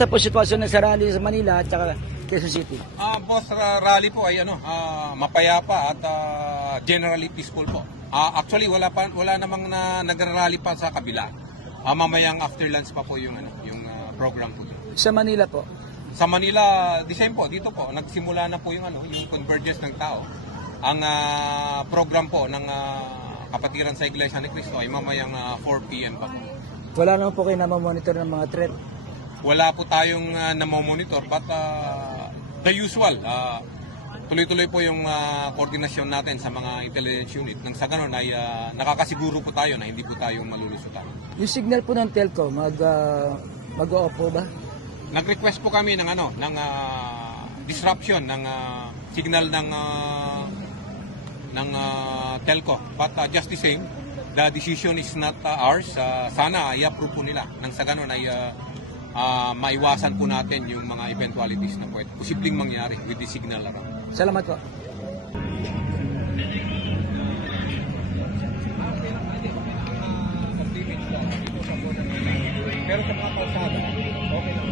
Ito po sitwasyon ng sa rally sa Manila at saka Quezon City. Boss, rally po ay mapayapa at generally peaceful po. Actually wala namang nagrarally pa sa kabila. Mamayang after lunch pa po yung program po. Sa Manila po. Sa Manila, the same po, dito po nagsimula na po yung convergence ng tao. Ang program po ng Kapatiran sa Iglesia ni Cristo ay mamayang 4 PM pa po. Wala naman po kayo namamonitor ng mga threat. Wala po tayong namomonitor but the usual, tuloy-tuloy po yung koordinasyon natin sa mga intelligence unit. Nang sa ganun ay nakakasiguro po tayo na hindi po tayo malulusutan. Yung signal po ng telco, mag-o-off po ba? Nag-request po kami ng disruption ng signal ng telco. But just the same, the decision is not ours. Sana i-approve po nila. Nang sa ganun ay maiwasan po natin yung mga eventualities na posibleng mangyari with the signal around. Salamat po. Pero sa mga kalsada, okay lang.